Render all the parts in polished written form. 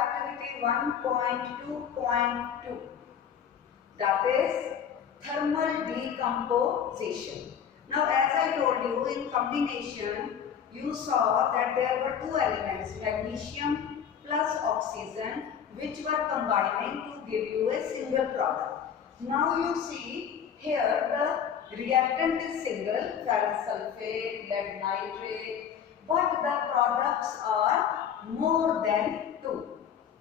activity 1.2.2, that is thermal decomposition. Now as I told you, in combination you saw that there were two elements, magnesium plus oxygen, which were combining to give you a single product. Now you see here the reactant is single, ferrous sulfate, lead nitrate, but the products are more than two.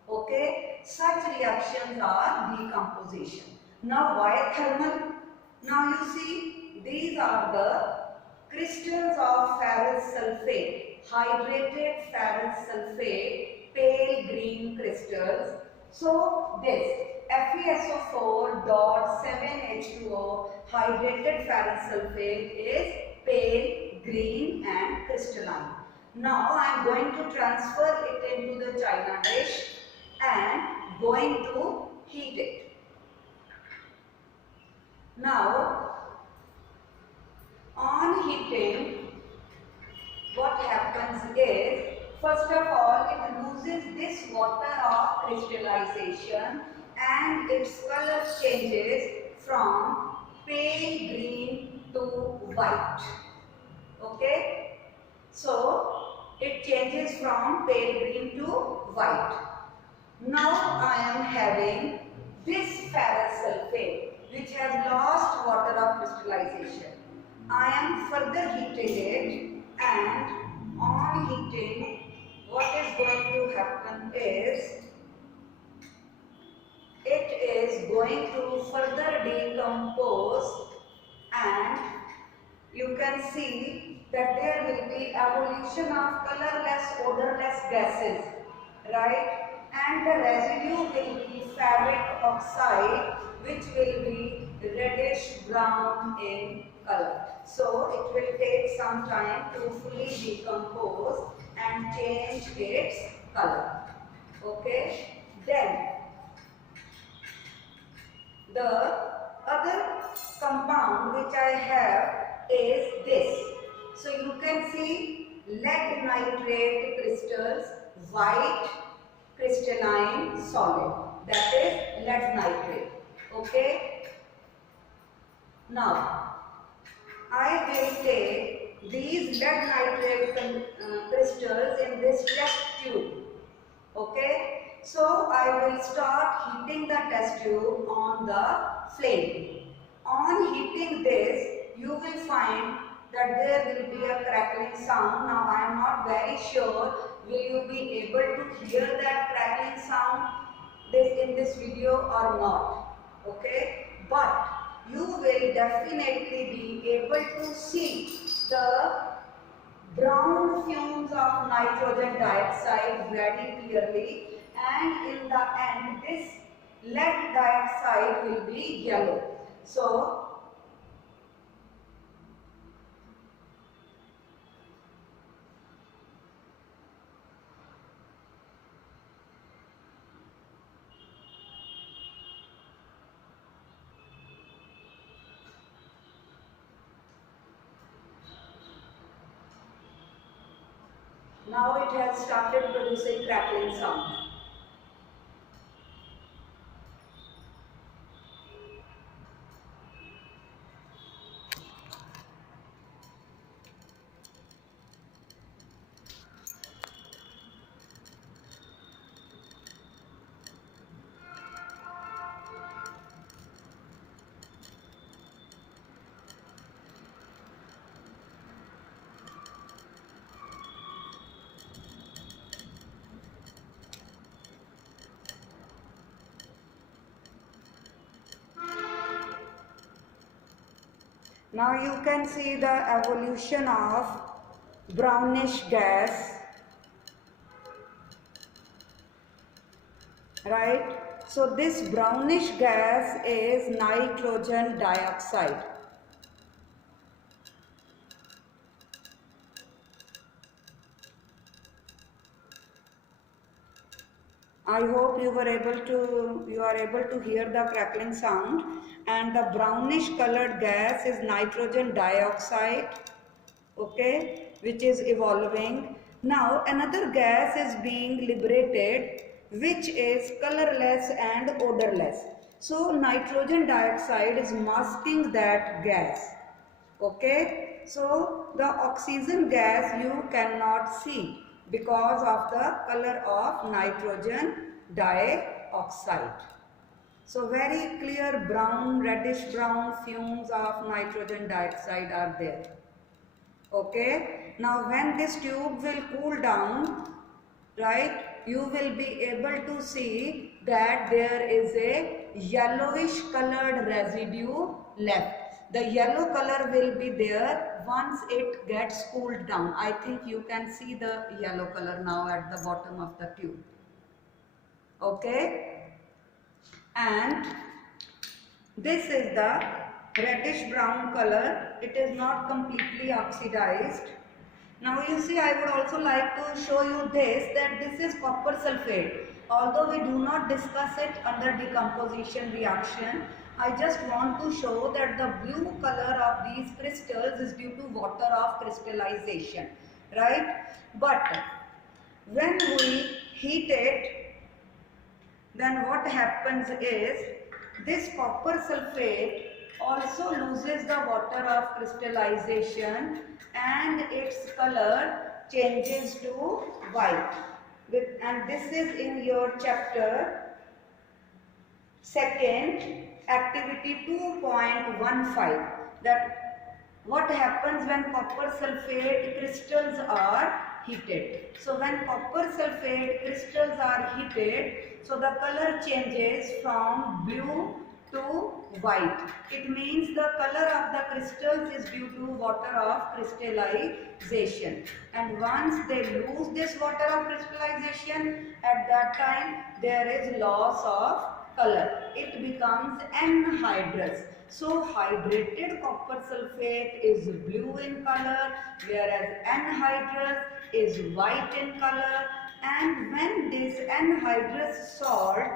Okay, such reactions are decomposition. Now why thermal? Now you see these are the crystals of ferrous sulfate, hydrated ferrous sulfate, pale green crystals. So this FeSO4.7H2O hydrated ferrous sulfate is pale green and crystalline. Now I am going to transfer it into the china dish and going to heat it. Now on heating, what happens is, first of all, it loses this water of crystallization and its color changes from pale green to white. Okay, so it changes from pale green to white. Now I am having this ferrous sulfate which has lost water of crystallization. I am further heating it, and on heating, what is going to happen is, it is going to further decompose, and you can see that there will be evolution of colorless, odorless gases, right? And the residue will be ferric oxide, which will be reddish brown in color. So it will take some time to fully decompose and change its color. Okay, then the other compound which I have is this. So you can see lead nitrate crystals, white crystalline solid, that is lead nitrate. Okay, now I will take these lead nitrate crystals in this test tube. Okay, so I will start heating the test tube on the flame. On heating this, you will find that there will be a crackling sound. Now I am not very sure will you be able to hear that crackling sound in this video or not. Okay, but you will definitely be able to see the brown fumes of nitrogen dioxide very clearly, and in the end this lead dioxide will be yellow. So now it has started producing crackling sound. Now you can see the evolution of brownish gas, right? So this brownish gas is nitrogen dioxide. I hope you are able to hear the crackling sound, and the brownish colored gas is nitrogen dioxide, okay, which is evolving. Now another gas is being liberated, which is colorless and odorless. So nitrogen dioxide is masking that gas. Okay, so the oxygen gas you cannot see because of the color of nitrogen dioxide. So very clear brown, reddish brown fumes of nitrogen dioxide are there. Okay, now when this tube will cool down, right, you will be able to see that there is a yellowish colored residue left. The yellow color will be there once it gets cooled down. I think you can see the yellow color now at the bottom of the tube. Okay, and this is the reddish brown color. It is not completely oxidized. Now you see, I would also like to show you this, that this is copper sulfate. Although we do not discuss it under decomposition reaction, I just want to show that the blue color of these crystals is due to water of crystallization, right? But when we heat it, then what happens is this copper sulfate also loses the water of crystallization and its color changes to white. And this is in your chapter 2nd, activity 2.15, that what happens when copper sulfate crystals are heated. So when copper sulfate crystals are heated, so the color changes from blue to white. It means the color of the crystals is due to water of crystallization. And once they lose this water of crystallization, at that time there is loss of color. It becomes anhydrous. So hydrated copper sulfate is blue in color, whereas anhydrous is white in color. And when this anhydrous salt,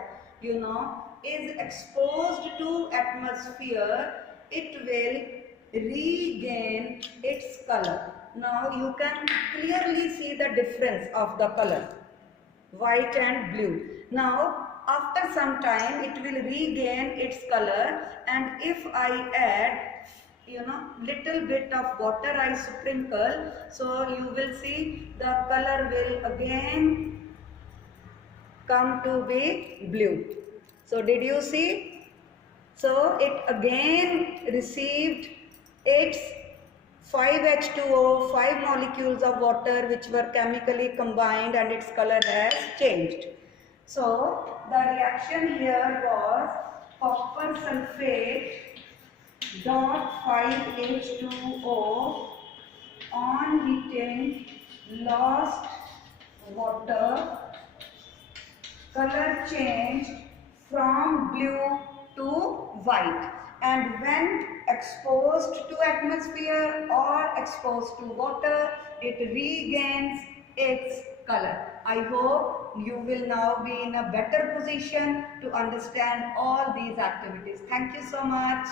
is exposed to atmosphere, it will regain its color. Now you can clearly see the difference of the color, white and blue. Now after some time it will regain its color, and if I add little bit of water I sprinkle, so you will see the color will again come to be blue. So did you see? So it again received its 5H2O, 5 molecules of water which were chemically combined, and its color has changed. So the reaction here was copper sulfate dot 5H2O on heating lost water, color changed from blue to white, and when exposed to atmosphere or exposed to water, it regains its color. I hope you will now be in a better position to understand all these activities. Thank you so much.